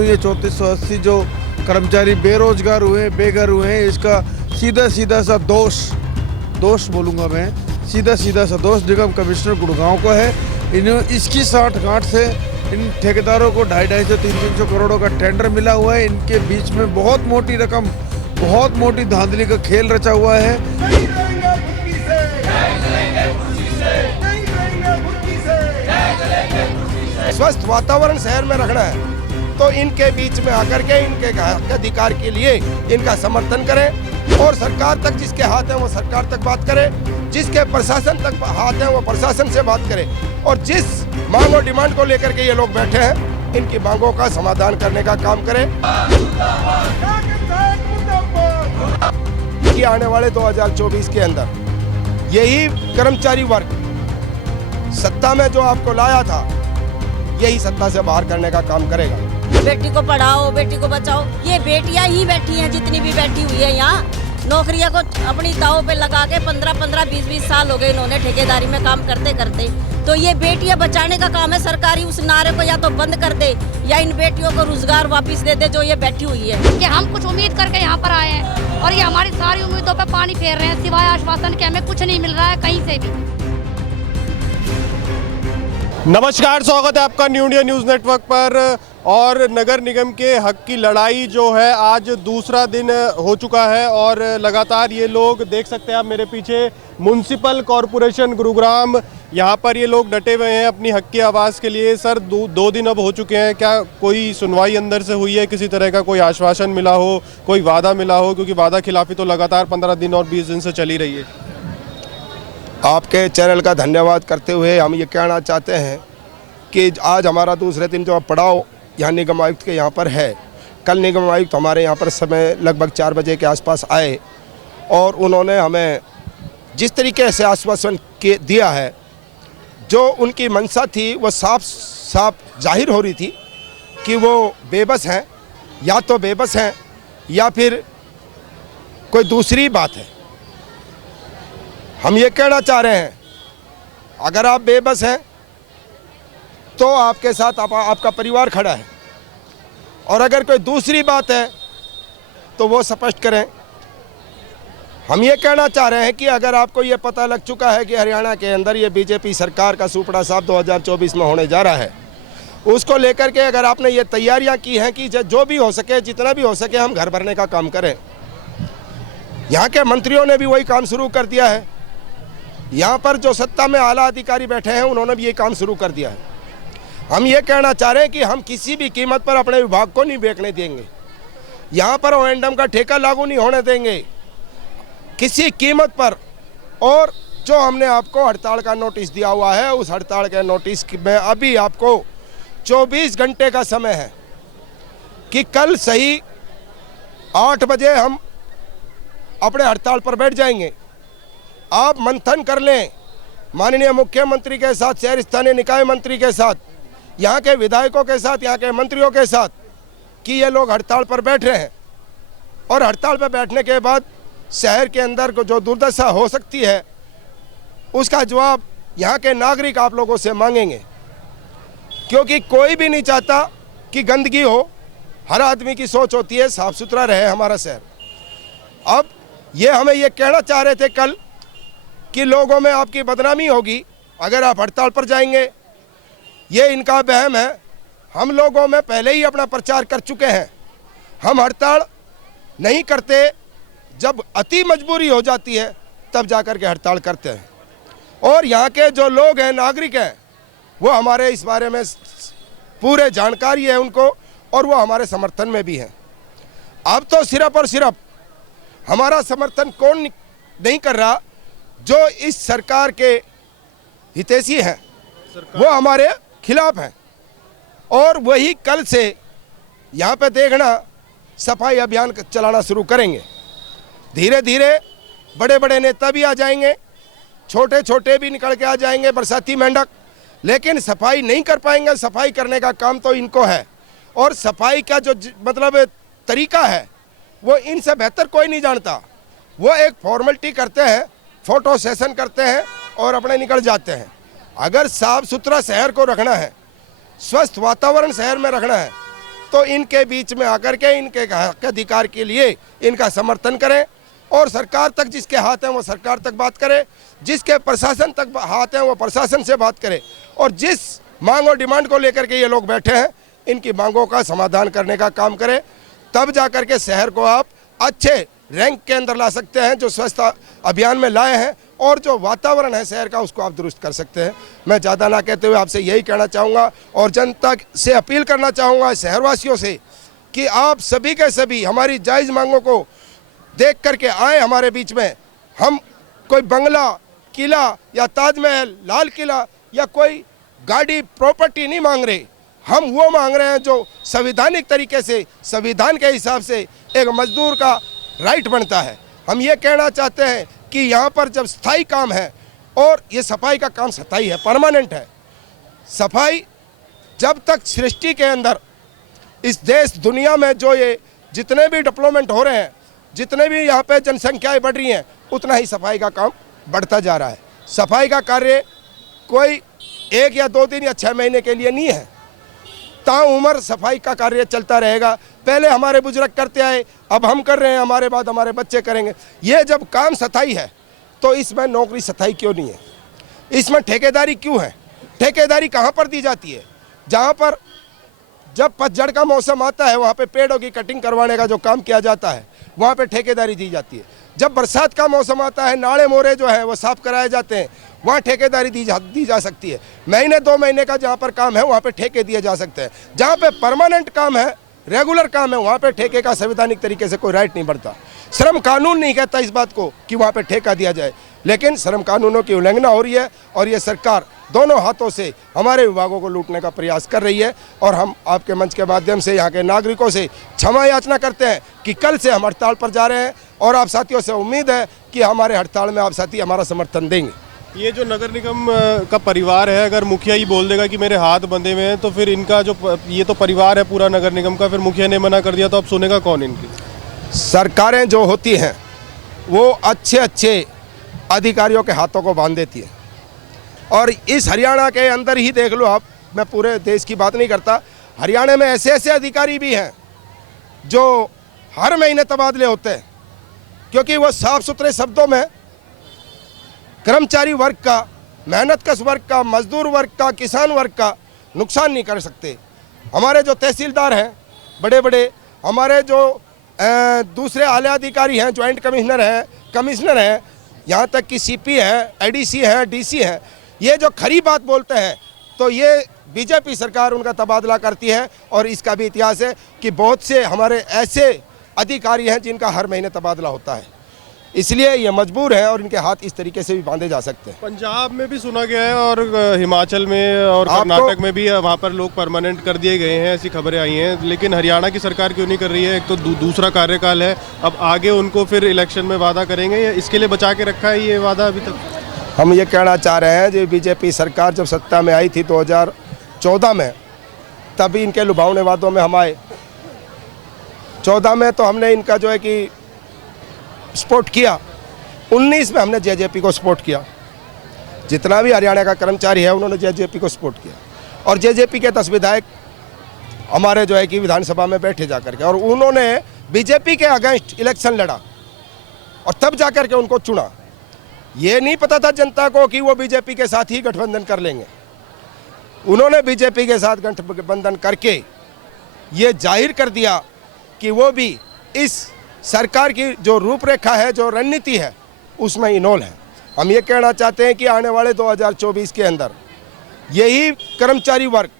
दूँ, ये 3480 जो कर्मचारी बेरोजगार हुए, बेघर हुए हैं, इसका सीधा सा दोष बोलूँगा मैं, सीधा सा दोष निगम कमिश्नर गुड़गांव को है। इन्होंने इसकी साठगांठ से इन ठेकेदारों को 250-300 करोड़ों का टेंडर मिला हुआ है। इनके बीच में बहुत मोटी रकम, बहुत मोटी धांधली का खेल रचा हुआ है। स्वस्थ वातावरण शहर में रखना है तो इनके बीच में आकर के इनके हक अधिकार के लिए इनका समर्थन करें और सरकार तक जिसके हाथ है वो सरकार तक बात करे, जिसके प्रशासन तक हाथ है वो प्रशासन से बात करे और जिस मांग और डिमांड को लेकर के ये लोग बैठे हैं इनकी मांगों का समाधान करने का काम करें। कि आने वाले 2024 के अंदर यही कर्मचारी वर्ग सत्ता में जो आपको लाया था यही सत्ता से बाहर करने का काम करेगा। बेटी को पढ़ाओ, बेटी को बचाओ, ये बेटियां ही बैठी हैं, जितनी भी बैठी हुई है यहाँ नौकरियों को अपनी दाव पे लगा के 15-15, 20-20 साल हो गए इन्होंने ठेकेदारी में काम करते करते। तो ये बेटियां बचाने का काम है। सरकारी उस नारे को या तो बंद कर दे या इन बेटियों को रोजगार वापस दे दे जो ये बैठी हुई है। कि हम कुछ उम्मीद करके यहाँ पर आए हैं और ये हमारी सारी उम्मीदों पे पानी फेर रहे हैं, सिवाय आश्वासन के हमें कुछ नहीं मिल रहा है कहीं से भी। नमस्कार, स्वागत है आपका न्यू इंडिया न्यूज़ नेटवर्क पर। और नगर निगम के हक की लड़ाई जो है आज दूसरा दिन हो चुका है और लगातार ये लोग देख सकते हैं आप मेरे पीछे म्युनिसिपल कॉरपोरेशन गुरुग्राम, यहाँ पर ये लोग डटे हुए हैं अपनी हक की आवाज़ के लिए। सर, दो दिन अब हो चुके हैं, क्या कोई सुनवाई अंदर से हुई है? किसी तरह का कोई आश्वासन मिला हो, कोई वादा मिला हो? क्योंकि वादा खिलाफी तो लगातार 15 दिन और 20 दिन से चली रही है। आपके चैनल का धन्यवाद करते हुए हम ये कहना चाहते हैं कि आज हमारा दूसरे दिन जो पड़ाव यहाँ निगम आयुक्त के यहाँ पर है। कल निगम आयुक्त हमारे यहाँ पर समय लगभग 4 बजे के आसपास आए और उन्होंने हमें जिस तरीके से आश्वासन दिया है, जो उनकी मंशा थी वो साफ जाहिर हो रही थी कि वो बेबस हैं, या तो बेबस हैं या फिर कोई दूसरी बात है। हम ये कहना चाह रहे हैं, अगर आप बेबस हैं तो आपके साथ आपका परिवार खड़ा है और अगर कोई दूसरी बात है तो वो स्पष्ट करें। हम ये कहना चाह रहे हैं कि अगर आपको ये पता लग चुका है कि हरियाणा के अंदर ये बीजेपी सरकार का सुपड़ा साफ 2024 में होने जा रहा है, उसको लेकर के अगर आपने ये तैयारियां की हैं कि जो भी हो सके, जितना भी हो सके हम घर भरने का काम करें। यहाँ के मंत्रियों ने भी वही काम शुरू कर दिया है। यहाँ पर जो सत्ता में आला अधिकारी बैठे हैं उन्होंने भी ये काम शुरू कर दिया है। हम ये कहना चाह रहे हैं कि हम किसी भी कीमत पर अपने विभाग को नहीं बेचने देंगे। यहाँ पर ओएंडम का ठेका लागू नहीं होने देंगे किसी कीमत पर। और जो हमने आपको हड़ताल का नोटिस दिया हुआ है, उस हड़ताल के नोटिस में अभी आपको 24 घंटे का समय है कि कल सही 8 बजे हम अपने हड़ताल पर बैठ जाएंगे। आप मंथन कर लें माननीय मुख्यमंत्री के साथ, शहर स्थानीय निकाय मंत्री के साथ, यहाँ के विधायकों के साथ, यहाँ के मंत्रियों के साथ कि ये लोग हड़ताल पर बैठ रहे हैं और हड़ताल पर बैठने के बाद शहर के अंदर को जो दुर्दशा हो सकती है उसका जवाब यहाँ के नागरिक आप लोगों से मांगेंगे। क्योंकि कोई भी नहीं चाहता कि गंदगी हो, हर आदमी की सोच होती है साफ सुथरा रहे हमारा शहर। अब ये हमें ये कहना चाह रहे थे कल कि लोगों में आपकी बदनामी होगी अगर आप हड़ताल पर जाएंगे, ये इनका वहम है। हम लोगों में पहले ही अपना प्रचार कर चुके हैं। हम हड़ताल नहीं करते, जब अति मजबूरी हो जाती है तब जाकर के हड़ताल करते हैं। और यहाँ के जो लोग हैं, नागरिक हैं, वो हमारे इस बारे में पूरे जानकारी है उनको और वो हमारे समर्थन में भी हैं। अब तो सिर्फ और सिर्फ हमारा समर्थन कौन नहीं कर रहा, जो इस सरकार के हितैषी हैं वो हमारे खिलाफ हैं। और वही कल से यहाँ पे देखना सफाई अभियान चलाना शुरू करेंगे। धीरे धीरे बड़े बड़े नेता भी आ जाएंगे, छोटे छोटे भी निकल के आ जाएंगे, बरसाती मेंढक, लेकिन सफाई नहीं कर पाएंगे। सफाई करने का काम तो इनको है और सफाई का जो मतलब तरीका है वो इनसे बेहतर कोई नहीं जानता। वो एक फॉर्मेलिटी करते हैं, फोटो सेशन करते हैं और अपने निकल जाते हैं। अगर साफ सुथरा शहर को रखना है, स्वस्थ वातावरण शहर में रखना है, तो इनके बीच में आकर के इनके हक अधिकार के लिए इनका समर्थन करें और सरकार तक जिसके हाथ है वो सरकार तक बात करे, जिसके प्रशासन तक हाथ है वो प्रशासन से बात करे और जिस मांग और डिमांड को लेकर के ये लोग बैठे हैं इनकी मांगों का समाधान करने का काम करें। तब जा कर के शहर को आप अच्छे रैंक के अंदर ला सकते हैं जो स्वच्छता अभियान में लाए हैं, और जो वातावरण है शहर का उसको आप दुरुस्त कर सकते हैं। मैं ज़्यादा ना कहते हुए आपसे यही कहना चाहूँगा और जनता से अपील करना चाहूँगा, शहरवासियों से, कि आप सभी के सभी हमारी जायज़ मांगों को देख करके आए हमारे बीच में। हम कोई बंगला, किला या ताजमहल, लाल किला या कोई गाड़ी, प्रॉपर्टी नहीं मांग रहे। हम वो मांग रहे हैं जो संवैधानिक तरीके से, संविधान के हिसाब से एक मजदूर का राइट बनता है। हम ये कहना चाहते हैं कि यहाँ पर जब स्थायी काम है, और ये सफाई का काम स्थायी है, परमानेंट है, सफाई जब तक सृष्टि के अंदर इस देश दुनिया में जो ये जितने भी डेवलपमेंट हो रहे हैं, जितने भी यहाँ पे जनसंख्याएं बढ़ रही हैं, उतना ही सफाई का काम बढ़ता जा रहा है। सफाई का कार्य कोई 1 या 2 दिन या 6 महीने के लिए नहीं है, ताउम्र सफाई का कार्य चलता रहेगा। पहले हमारे बुजुर्ग करते आए, अब हम कर रहे हैं, हमारे बाद हमारे बच्चे करेंगे। ये जब काम स्थायी है तो इसमें नौकरी स्थायी क्यों नहीं है? इसमें ठेकेदारी क्यों है? ठेकेदारी कहाँ पर दी जाती है? जहाँ पर जब पतझड़ का मौसम आता है वहाँ पे पेड़ों की कटिंग करवाने का जो काम किया जाता है वहाँ पे ठेकेदारी दी जाती है। जब बरसात का मौसम आता है, नाले मोरे जो है वो साफ कराए जाते हैं, वहाँ ठेकेदारी दी जा सकती है। महीने 2 महीने का जहाँ पर काम है वहाँ पे ठेके दिए जा सकते हैं। जहाँ पे परमानेंट काम है, रेगुलर काम है, वहाँ पे ठेके का संवैधानिक तरीके से कोई राइट नहीं बढ़ता। श्रम कानून नहीं कहता इस बात को कि वहाँ पे ठेका दिया जाए, लेकिन श्रम कानूनों की उल्लंघना हो रही है और ये सरकार दोनों हाथों से हमारे विभागों को लूटने का प्रयास कर रही है। और हम आपके मंच के माध्यम से यहाँ के नागरिकों से क्षमा याचना करते हैं कि कल से हम हड़ताल पर जा रहे हैं और आप साथियों से उम्मीद है कि हमारे हड़ताल में आप साथी हमारा समर्थन देंगे। ये जो नगर निगम का परिवार है, अगर मुखिया ही बोल देगा कि मेरे हाथ बंधे हुए हैं, तो फिर इनका जो ये तो परिवार है पूरा नगर निगम का, फिर मुखिया ने मना कर दिया तो अब सुनेगा कौन इनकी? सरकारें जो होती हैं वो अच्छे अधिकारियों के हाथों को बांध देती है। और इस हरियाणा के अंदर ही देख लो आप, मैं पूरे देश की बात नहीं करता, हरियाणा में ऐसे अधिकारी भी हैं जो हर महीने तबादले होते हैं, क्योंकि वो साफ सुथरे शब्दों में कर्मचारी वर्ग का, मेहनतकश वर्ग का, मजदूर वर्ग का, किसान वर्ग का नुकसान नहीं कर सकते। हमारे जो तहसीलदार हैं बड़े बड़े, हमारे जो दूसरे आला अधिकारी हैं, ज्वाइंट कमिश्नर हैं, यहाँ तक कि सीपी हैं, एडीसी हैं, डीसी हैं, ये जो खरी बात बोलते हैं तो ये बीजेपी सरकार उनका तबादला करती है। और इसका भी इतिहास है कि बहुत से हमारे ऐसे अधिकारी हैं जिनका हर महीने तबादला होता है, इसलिए ये मजबूर है और इनके हाथ इस तरीके से भी बांधे जा सकते हैं। पंजाब में भी सुना गया है और हिमाचल में और कर्नाटक में भी वहाँ पर लोग परमानेंट कर दिए गए हैं, ऐसी खबरें आई हैं, लेकिन हरियाणा की सरकार क्यों नहीं कर रही है? एक तो दूसरा कार्यकाल है, अब आगे उनको फिर इलेक्शन में वादा करेंगे या इसके लिए बचा के रखा है ये वादा अभी तक? हम ये कहना चाह रहे हैं, जो बीजेपी सरकार जब सत्ता में आई थी 2014 में, तभी इनके लुभावने वादों में हम आए। 14 में तो हमने इनका जो है कि सपोर्ट किया, 19 में हमने जेजेपी को सपोर्ट किया। जितना भी हरियाणा का कर्मचारी है उन्होंने जेजेपी को सपोर्ट किया और जेजेपी के 10 विधायक हमारे जो है कि विधानसभा में बैठे जाकर के, और उन्होंने बीजेपी के अगेंस्ट इलेक्शन लड़ा और तब जाकर के उनको चुना। ये नहीं पता था जनता को कि वो बीजेपी के साथ ही गठबंधन कर लेंगे। उन्होंने बीजेपी के साथ गठबंधन करके ये जाहिर कर दिया कि वो भी इस सरकार की जो रूपरेखा है, जो रणनीति है, उसमें इन्वॉल्व है। हम ये कहना चाहते हैं कि आने वाले 2024 के अंदर यही कर्मचारी वर्ग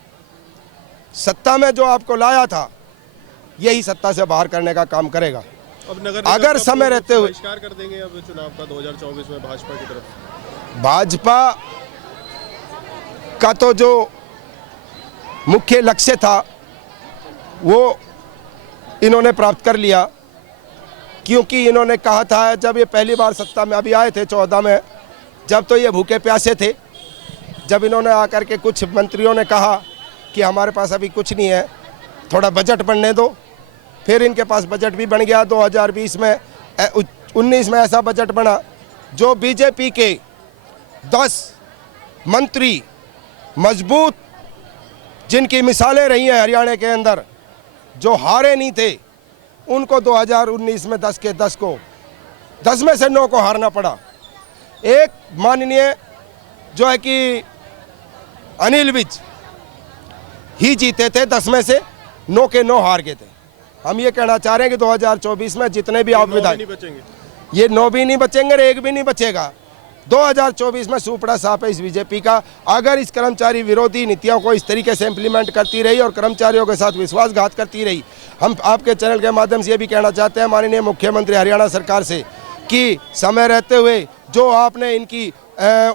सत्ता में जो आपको लाया था, यही सत्ता से बाहर करने का काम करेगा। अब नगर अगर समय रहते हुए बहिष्कार कर देंगे अब चुनाव का 2024 में भाजपा की तरफ? भाजपा का तो जो मुख्य लक्ष्य था वो इन्होंने प्राप्त कर लिया, क्योंकि इन्होंने कहा था जब ये पहली बार सत्ता में अभी आए थे 14 में, जब तो ये भूखे प्यासे थे। जब इन्होंने आकर के कुछ मंत्रियों ने कहा कि हमारे पास अभी कुछ नहीं है, थोड़ा बजट बनने दो, फिर इनके पास बजट भी बन गया 2020 में। 19 में ऐसा बजट बना जो बीजेपी के 10 मंत्री मजबूत, जिनकी मिसालें रही हैं हरियाणा के अंदर, जो हारे नहीं थे उनको 2019 में 10 के 10 को 10 में से 9 को हारना पड़ा। एक माननीय जो है कि अनिल विज ही जीते थे, 10 में से 9 के 9 हार गए थे। हम ये कहना चाह रहे हैं कि 2024 में जितने भी आप विधायक, ये 9 भी नहीं बचेंगे, 1 भी नहीं बचेगा। 2024 में सुपड़ा साफ है इस बीजेपी का। अगर इस कर्मचारी विरोधी नीतियों को इस तरीके से इम्प्लीमेंट करती रही और कर्मचारियों के साथ विश्वासघात करती रही, हम आपके चैनल के माध्यम से ये भी कहना चाहते हैं माननीय मुख्यमंत्री हरियाणा सरकार से कि समय रहते हुए जो आपने इनकी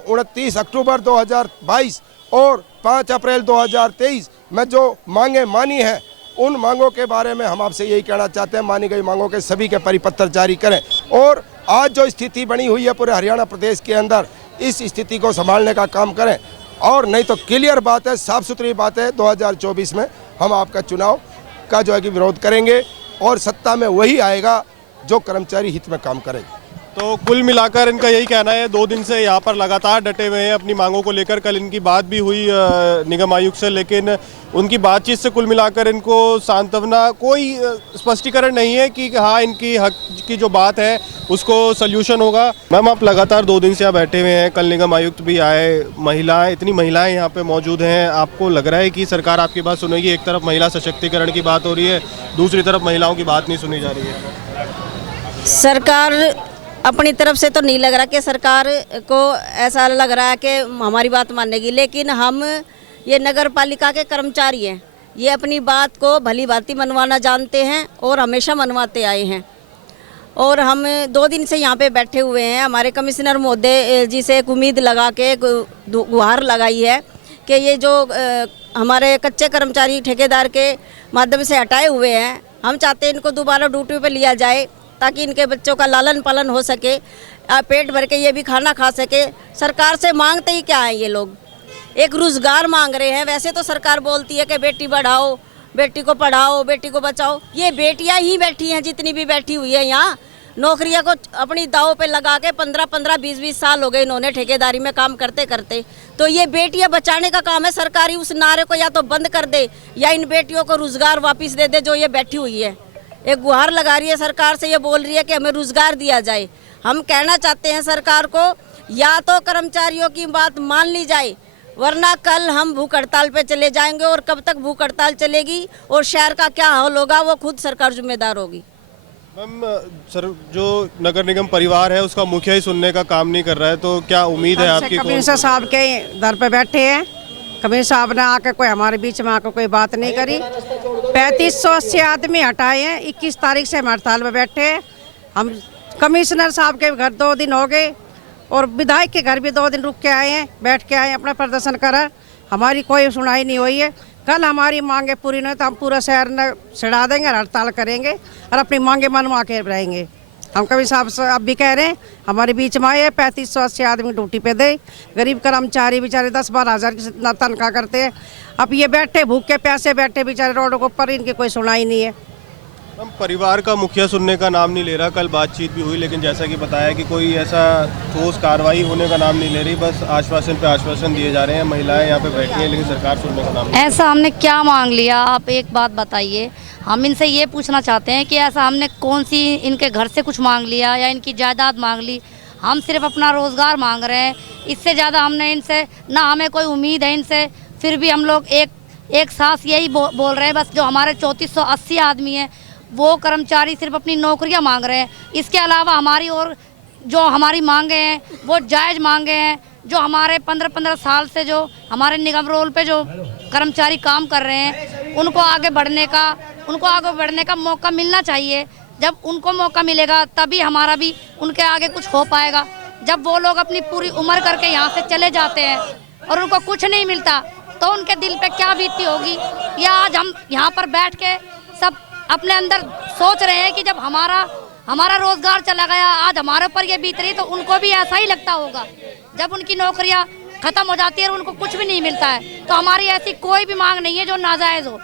29 अक्टूबर 2022 और 5 अप्रैल 2023 में जो मांगे मानी है, उन मांगों के बारे में हम आपसे यही कहना चाहते हैं, मानी गई मांगों के सभी के परिपत्र जारी करें और आज जो स्थिति बनी हुई है पूरे हरियाणा प्रदेश के अंदर, इस स्थिति को संभालने का काम करें। और नहीं तो क्लियर बात है, साफ सुथरी बात है, 2024 में हम आपका चुनाव का जो है कि विरोध करेंगे और सत्ता में वही आएगा जो कर्मचारी हित में काम करेगा। तो कुल मिलाकर इनका यही कहना है, 2 दिन से यहाँ पर लगातार डटे हुए हैं अपनी मांगों को लेकर। कल इनकी बात भी हुई निगम आयुक्त से, लेकिन उनकी बातचीत से कुल मिलाकर इनको सांत्वना, कोई स्पष्टीकरण नहीं है कि हाँ इनकी हक की जो बात है उसको सल्यूशन होगा। मैम, आप लगातार 2 दिन से यहाँ बैठे हुए हैं, कल निगम आयुक्त भी आए, महिलाएं, इतनी महिलाएं यहाँ पे मौजूद हैं, आपको लग रहा है कि सरकार आपकी बात सुनेगी? एक तरफ महिला सशक्तिकरण की बात हो रही है, दूसरी तरफ महिलाओं की बात नहीं सुनी जा रही है। सरकार अपनी तरफ से तो नहीं लग रहा कि सरकार को ऐसा लग रहा है कि हमारी बात मानेगी, लेकिन हम ये नगर पालिका के कर्मचारी हैं, ये अपनी बात को भली भांति मनवाना जानते हैं और हमेशा मनवाते आए हैं। और हम 2 दिन से यहाँ पे बैठे हुए हैं। हमारे कमिश्नर महोदय जी से एक उम्मीद लगा के गुहार लगाई है कि ये जो हमारे कच्चे कर्मचारी ठेकेदार के माध्यम से हटाए हुए हैं, हम चाहते हैं इनको दोबारा ड्यूटी पे लिया जाए ताकि इनके बच्चों का लालन पालन हो सके, पेट भर के ये भी खाना खा सके। सरकार से मांगते ही क्या है ये लोग? एक रोजगार मांग रहे हैं। वैसे तो सरकार बोलती है कि बेटी बढ़ाओ, बेटी को पढ़ाओ, बेटी को बचाओ। ये बेटियां ही बैठी हैं, जितनी भी बैठी हुई है यहाँ, नौकरियां को अपनी दाव पे लगा के 15-15, 20-20 साल हो गए इन्होंने ठेकेदारी में काम करते करते। तो ये बेटियां बचाने का काम है। सरकारी उस नारे को या तो बंद कर दे या इन बेटियों को रोजगार वापस दे दे जो ये बैठी हुई है। एक गुहार लगा रही है सरकार से, ये बोल रही है कि हमें रोजगार दिया जाए। हम कहना चाहते हैं सरकार को, या तो कर्मचारियों की बात मान ली जाए, वरना कल हम भूख हड़ताल पे चले जाएंगे। और कब तक भूख हड़ताल चलेगी और शहर का क्या हाल होगा, वो खुद सरकार जिम्मेदार होगी। मैम, सर, जो नगर निगम परिवार है उसका मुखिया ही सुनने का काम नहीं कर रहा है, तो क्या उम्मीद है आपकी? कमिश्नर साहब के दर पे बैठे हैं, कमिश्नर साहब ने आके कोई हमारे बीच में आकर कोई बात नहीं करी। 3580 आदमी हटाए हैं, 21 तारीख से हम हड़ताल में बैठे हैं। हम कमिश्नर साहब के घर 2 दिन हो गए और विधायक के घर भी 2 दिन रुक के आए हैं, बैठ के आए हैं, अपना प्रदर्शन करा। हमारी कोई सुनाई नहीं हुई है। कल हमारी मांगे पूरी नहीं तो हम पूरा शहर न छिड़ा देंगे, हड़ताल करेंगे और अपनी मांगे मनवा के रहेंगे। हम कभी साहब से अब भी कह रहे हैं, हमारे बीच में आए 3580 आदमी ड्यूटी पे दे। गरीब कर्मचारी बेचारे 10-12 हज़ार की तनख्वाह करते हैं। अब ये बैठे भूखे प्यासे बैठे बेचारे रोडों के ऊपर, इनकी कोई सुनाई नहीं है। हम परिवार का मुखिया सुनने का नाम नहीं ले रहा। कल बातचीत भी हुई, लेकिन जैसा कि बताया कि कोई ऐसा ठोस कार्रवाई होने का नाम नहीं ले रही, बस आश्वासन पे आश्वासन दिए जा रहे हैं। महिलाएं यहाँ पे बैठी हैं, लेकिन सरकार सुनने का नाम नहीं। ऐसा हमने क्या मांग लिया? आप एक बात बताइए। हम इनसे ये पूछना चाहते हैं कि ऐसा हमने कौन सी इनके घर से कुछ मांग लिया या इनकी जायदाद मांग ली? हम सिर्फ अपना रोज़गार मांग रहे हैं, इससे ज़्यादा हमने इनसे ना, हमें कोई उम्मीद है इनसे। फिर भी हम लोग एक सांस यही बोल रहे हैं, बस जो हमारे 3480 आदमी हैं वो कर्मचारी सिर्फ अपनी नौकरियां मांग रहे हैं। इसके अलावा हमारी और जो हमारी मांगे हैं वो जायज़ मांगे हैं। जो हमारे 15-15 साल से जो हमारे निगम रोल पे जो कर्मचारी काम कर रहे हैं, उनको आगे बढ़ने का मौका मिलना चाहिए। जब उनको मौका मिलेगा तभी हमारा भी उनके आगे कुछ हो पाएगा। जब वो लोग अपनी पूरी उम्र करके यहाँ से चले जाते हैं और उनको कुछ नहीं मिलता, तो उनके दिल पे क्या बीतती होगी। या आज हम यहाँ पर बैठ के सब अपने अंदर सोच रहे हैं कि जब हमारा रोजगार चला गया, आज हमारे ऊपर ये बीत रही, तो उनको भी ऐसा ही लगता होगा जब उनकी नौकरियां खत्म हो जाती है और उनको कुछ भी नहीं मिलता है। तो हमारी ऐसी कोई भी मांग नहीं है जो नाजायज़ हो।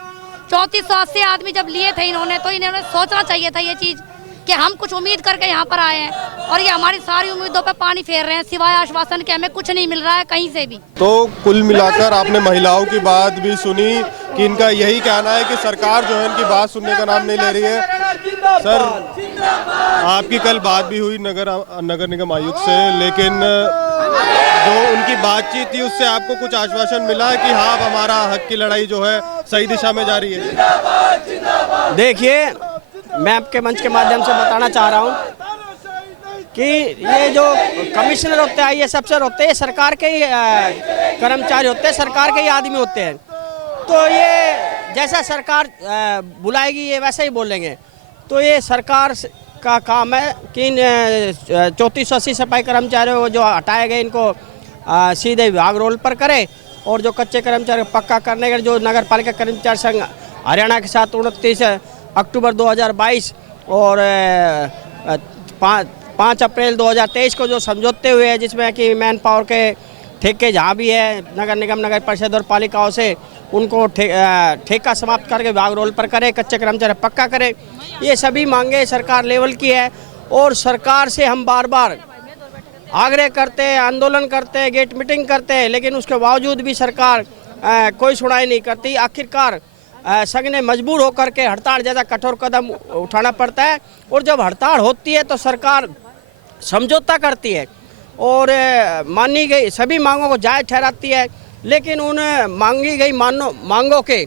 3480 आदमी जब लिए थे इन्होंने, तो इन्होंने सोचना चाहिए था ये चीज़ कि हम कुछ उम्मीद करके यहाँ पर आए हैं और ये हमारी सारी उम्मीदों पे पानी फेर रहे हैं, सिवाय आश्वासन के हमें कुछ नहीं मिल रहा है कहीं से भी। तो कुल मिलाकर आपने महिलाओं की बात भी सुनी कि इनका यही कहना है कि सरकार जो है इनकी बात सुनने का नाम नहीं ले रही है। सर, आपकी कल बात भी हुई नगर निगम आयुक्त से, लेकिन जो उनकी बातचीत थी उससे आपको कुछ आश्वासन मिला है कि हाँ, अब हमारा हक की लड़ाई जो है सही दिशा में जा रही है? देखिए, मैं आपके मंच के माध्यम से बताना चाह रहा हूँ कि ये जो कमिश्नर होते हैं, IAS अफसर होते हैं, सरकार के ही कर्मचारी होते हैं, सरकार के ही आदमी होते हैं। तो ये जैसा सरकार बुलाएगी ये वैसे ही बोलेंगे। तो ये सरकार का काम है कि 3480 सफाई कर्मचारियों जो हटाए गए इनको सीधे विभाग रोल पर करे, और जो कच्चे कर्मचारी पक्का करने के जो नगर पालिका कर्मचारी संघ हरियाणा के साथ 29 अक्टूबर 2022 और 5 अप्रैल 2023 को जो समझौते हुए हैं, जिसमें कि मैन पावर के ठेके जहाँ भी है नगर निगम, नगर परिषद और पालिकाओं से, उनको ठेका समाप्त करके विभाग रोल पर करे, कच्चे कर्मचारी पक्का करे। ये सभी मांगे सरकार लेवल की है और सरकार से हम बार बार आग्रह करते हैं, आंदोलन करते हैं, गेट मीटिंग करते हैं, लेकिन उसके बावजूद भी सरकार कोई सुनाई नहीं करती। आखिरकार संघ ने मजबूर होकर के हड़ताल जैसा कठोर कदम उठाना पड़ता है, और जब हड़ताल होती है तो सरकार समझौता करती है और मानी गई सभी मांगों को जायज़ ठहराती है, लेकिन उन मांगी गई मांगों के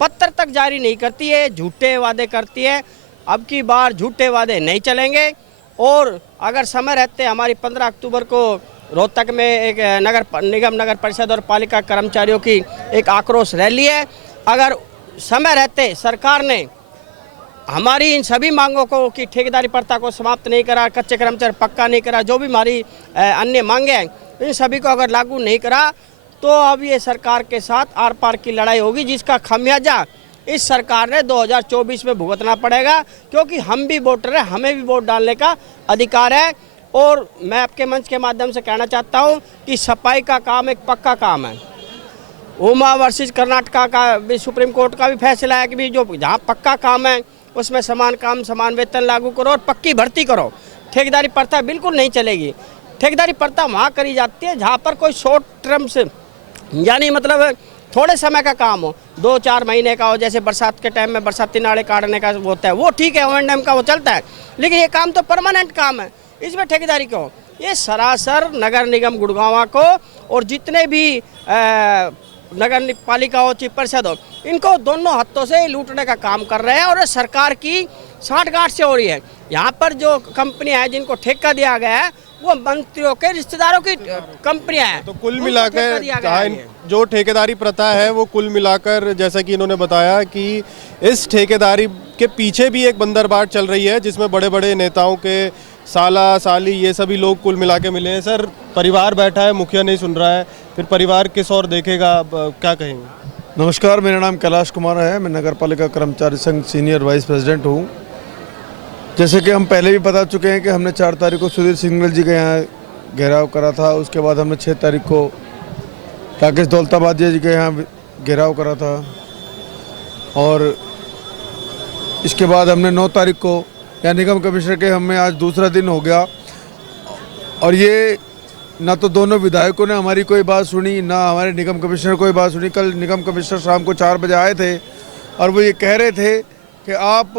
पत्र तक जारी नहीं करती है, झूठे वादे करती है। अब की बार झूठे वादे नहीं चलेंगे, और अगर समय रहते हमारी 15 अक्टूबर को रोहतक में एक नगर निगम, नगर परिषद और पालिका कर्मचारियों की एक आक्रोश रैली है। अगर समय रहते सरकार ने हमारी इन सभी मांगों को कि ठेकेदारी प्रथा को समाप्त नहीं करा, कच्चे कर्मचारी पक्का नहीं करा, जो भी हमारी अन्य मांगे हैं, इन सभी को अगर लागू नहीं करा, तो अब ये सरकार के साथ आर पार की लड़ाई होगी, जिसका खामियाजा इस सरकार ने 2024 में भुगतना पड़ेगा, क्योंकि हम भी वोटर हैं, हमें भी वोट डालने का अधिकार है। और मैं आपके मंच के माध्यम से कहना चाहता हूँ कि सफाई का काम एक पक्का काम है। उमा वर्सेस कर्नाटका का भी सुप्रीम कोर्ट का भी फैसला है कि भी जो जहाँ पक्का काम है उसमें समान काम समान वेतन लागू करो और पक्की भर्ती करो। ठेकेदारी प्रथा बिल्कुल नहीं चलेगी। ठेकेदारी प्रथा वहाँ करी जाती है जहाँ पर कोई शॉर्ट टर्म से, यानी मतलब थोड़े समय का काम हो, 2-4 महीने का हो, जैसे बरसात के टाइम में बरसाती नाले काटने का होता है, वो ठीक है, O&M का वो चलता है, लेकिन ये काम तो परमानेंट काम है, इसमें ठेकेदारी क्यों? ये सरासर नगर निगम गुड़गांव को और जितने भी नगर पालिका हो, चीफ परिषद हो, इनको दोनों हाथों से लूटने का काम कर रहे हैं, और सरकार की साठगांठ से हो रही है। यहाँ पर जो कंपनियां हैं जिनको ठेका दिया गया है, वो मंत्रियों के रिश्तेदारों की कंपनियां हैं। तो कुल मिलाकर जो ठेकेदारी प्रथा है वो कुल मिलाकर, जैसा कि इन्होंने बताया कि इस ठेकेदारी के पीछे भी एक बंदरबाट चल रही है, जिसमें बड़े बड़े नेताओं के साला साली ये सभी लोग कुल मिला के मिले हैं। सर, परिवार बैठा है, मुखिया नहीं सुन रहा है, फिर परिवार किस और देखेगा, क्या कहेंगे? नमस्कार, मेरा नाम कैलाश कुमार है, मैं नगर पालिका कर्मचारी संघ सीनियर वाइस प्रेसिडेंट हूँ। जैसे कि हम पहले भी बता चुके हैं कि हमने 4 तारीख को सुधीर सिंगल जी के यहाँ घेराव करा था, उसके बाद हमने 6 तारीख को राकेश दौलताबादिया जी के यहाँ घेराव करा था, और इसके बाद हमने 9 तारीख को या निगम कमिश्नर के हमें आज दूसरा दिन हो गया, और ये ना तो दोनों विधायकों ने हमारी कोई बात सुनी, ना हमारे निगम कमिश्नर कोई बात सुनी। कल निगम कमिश्नर शाम को 4 बजे आए थे और वो ये कह रहे थे कि आप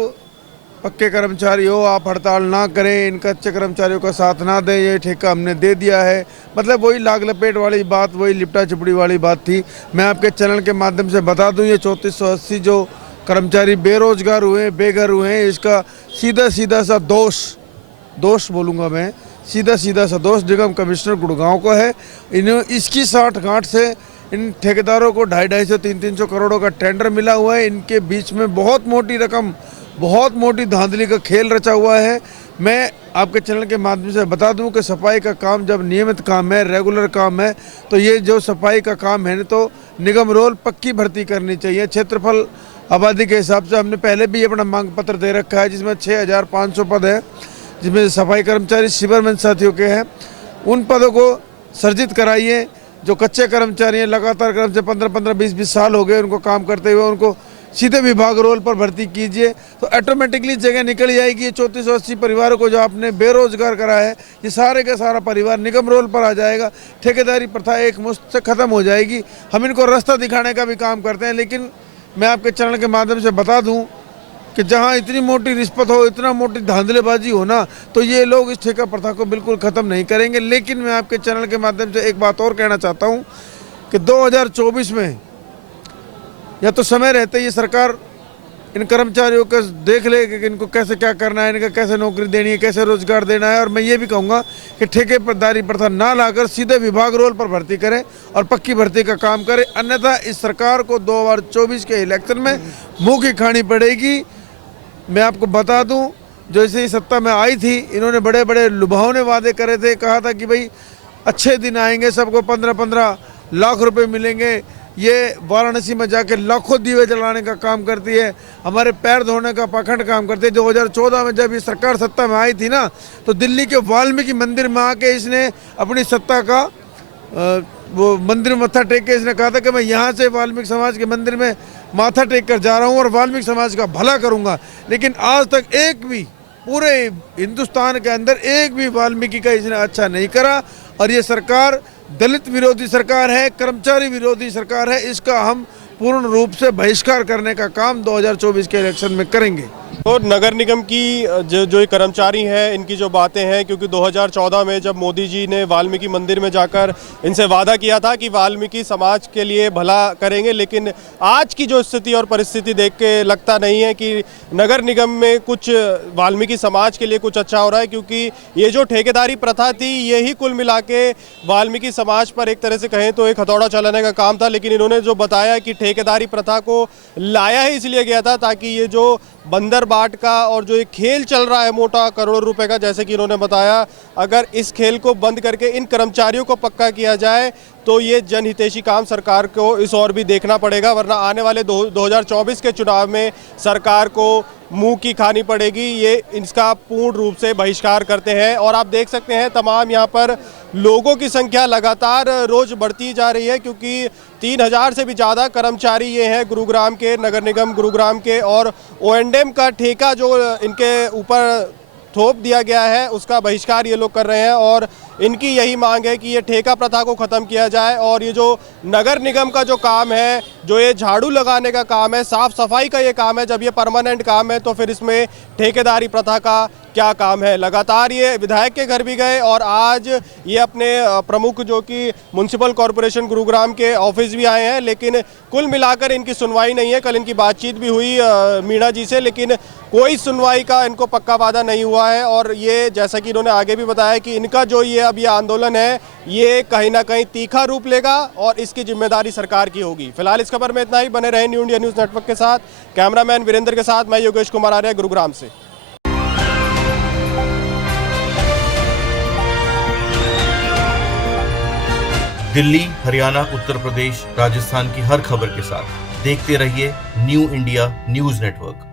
पक्के कर्मचारी हो, आप हड़ताल ना करें, इन कच्चे कर्मचारियों का साथ ना दें, ये ठेका हमने दे दिया है। मतलब वही लाग लपेट वाली बात, वही लिपटा चिपड़ी वाली बात थी। मैं आपके चैनल के माध्यम से बता दूं, ये 3480 जो कर्मचारी बेरोजगार हुए, बेघर हुए हैं, इसका सीधा सा दोष बोलूँगा मैं, सीधा सा दोष निगम कमिश्नर गुड़गांव को है। इन्हें इसकी साठगांठ से इन ठेकेदारों को 250-300 करोड़ों का टेंडर मिला हुआ है। इनके बीच में बहुत मोटी रकम, बहुत मोटी धांधली का खेल रचा हुआ है। मैं आपके चैनल के माध्यम से बता दूं कि सफाई का काम जब नियमित काम है, रेगुलर काम है, तो ये जो सफाई का काम है तो निगम रोल पक्की भर्ती करनी चाहिए। क्षेत्रफल आबादी के हिसाब से हमने पहले भी अपना मांग पत्र दे रखा है, जिसमें 6500 पद है, जिसमें सफाई कर्मचारी शिविरमैन साथियों के हैं। उन पदों को सर्जित कराइए। जो कच्चे कर्मचारी हैं, लगातार क्रम से 15-20 साल हो गए उनको काम करते हुए, उनको सीधे विभाग रोल पर भर्ती कीजिए, तो ऑटोमेटिकली जगह निकल जाएगी। ये 3480 परिवारों को जो आपने बेरोजगार करा है, ये सारे का सारा परिवार निगम रोल पर आ जाएगा। ठेकेदारी प्रथा एक मुश्त से ख़त्म हो जाएगी। हम इनको रास्ता दिखाने का भी काम करते हैं, लेकिन मैं आपके चैनल के माध्यम से बता दूं कि जहां इतनी मोटी रिश्वत हो, इतना मोटी धांधलेबाजी हो ना, तो ये लोग इस ठेका प्रथा को बिल्कुल ख़त्म नहीं करेंगे। लेकिन मैं आपके चैनल के माध्यम से एक बात और कहना चाहता हूं कि 2024 में या तो समय रहते ये सरकार इन कर्मचारियों का देख ले कि इनको कैसे क्या करना है, इनका कैसे नौकरी देनी है, कैसे रोजगार देना है। और मैं ये भी कहूँगा कि ठेकेदारी प्रथा ना लाकर सीधे विभाग रोल पर भर्ती करें और पक्की भर्ती का काम करें, अन्यथा इस सरकार को 2024 के इलेक्शन में मुँह की खानी पड़ेगी। मैं आपको बता दूं, जैसे ही सत्ता में आई थी, इन्होंने बड़े बड़े लुभावने वादे करे थे। कहा था कि भाई अच्छे दिन आएंगे, सबको 15-15 लाख रुपए मिलेंगे। ये वाराणसी में जाके लाखों दीवे जलाने का काम करती है, हमारे पैर धोने का पाखंड काम करती है। 2014 में जब ये सरकार सत्ता में आई थी ना, तो दिल्ली के वाल्मीकि मंदिर में आके इसने अपनी सत्ता का वो मंदिर में मत्था टेक के इसने कहा था कि मैं यहाँ से वाल्मीकि समाज के मंदिर में माथा टेक कर जा रहा हूँ और वाल्मीकि समाज का भला करूँगा। लेकिन आज तक एक भी पूरे हिंदुस्तान के अंदर एक भी वाल्मीकि का इसने अच्छा नहीं करा। और ये सरकार दलित विरोधी सरकार है, कर्मचारी विरोधी सरकार है। इसका हम पूर्ण रूप से बहिष्कार करने का काम 2024 के इलेक्शन में करेंगे। तो नगर निगम की जो कर्मचारी हैं, इनकी जो बातें हैं, क्योंकि 2014 में जब मोदी जी ने वाल्मीकि मंदिर में जाकर इनसे वादा किया था कि वाल्मीकि समाज के लिए भला करेंगे, लेकिन आज की जो स्थिति और परिस्थिति देख के लगता नहीं है कि नगर निगम में कुछ वाल्मीकि समाज के लिए कुछ अच्छा हो रहा है। क्योंकि ये जो ठेकेदारी प्रथा थी, यही कुल मिला के वाल्मीकि समाज पर एक तरह से कहें तो एक हथौड़ा चलाने का काम था। लेकिन इन्होंने जो बताया कि ठेकेदारी प्रथा को लाया ही इसलिए गया था ताकि ये जो बंदर बाट का और जो एक खेल चल रहा है मोटा करोड़ों रुपए का, जैसे कि इन्होंने बताया, अगर इस खेल को बंद करके इन कर्मचारियों को पक्का किया जाए तो ये जनहितैषी काम सरकार को इस और भी देखना पड़ेगा, वरना आने वाले 2024 के चुनाव में सरकार को मुंह की खानी पड़ेगी। ये इसका पूर्ण रूप से बहिष्कार करते हैं। और आप देख सकते हैं तमाम यहाँ पर लोगों की संख्या लगातार रोज बढ़ती जा रही है, क्योंकि 3000 से भी ज़्यादा कर्मचारी ये हैं गुरुग्राम के, नगर निगम गुरुग्राम के। और O&M का ठेका जो इनके ऊपर थोप दिया गया है, उसका बहिष्कार ये लोग कर रहे हैं। और इनकी यही मांग है कि ये ठेका प्रथा को ख़त्म किया जाए और ये जो नगर निगम का जो काम है, जो ये झाड़ू लगाने का काम है, साफ़ सफाई का ये काम है, जब ये परमानेंट काम है तो फिर इसमें ठेकेदारी प्रथा का क्या काम है। लगातार ये विधायक के घर भी गए और आज ये अपने प्रमुख जो कि म्युनिसिपल कॉरपोरेशन गुरुग्राम के ऑफिस भी आए हैं, लेकिन कुल मिलाकर इनकी सुनवाई नहीं है। कल इनकी बातचीत भी हुई मीणा जी से, लेकिन कोई सुनवाई का इनको पक्का वादा नहीं हुआ है। और ये जैसा कि इन्होंने आगे भी बताया कि इनका जो ये अब ये आंदोलन है, ये कहीं ना कहीं तीखा रूप लेगा और इसकी जिम्मेदारी सरकार की होगी। फिलहाल इस खबर में इतना ही। बने रहे न्यू इंडिया न्यूज़ नेटवर्क के साथ। कैमरामैन वीरेंद्र के साथ मैं योगेश कुमार आर्य, गुरुग्राम से। दिल्ली, हरियाणा, उत्तर प्रदेश, राजस्थान की हर खबर के साथ देखते रहिए न्यू इंडिया न्यूज़ नेटवर्क।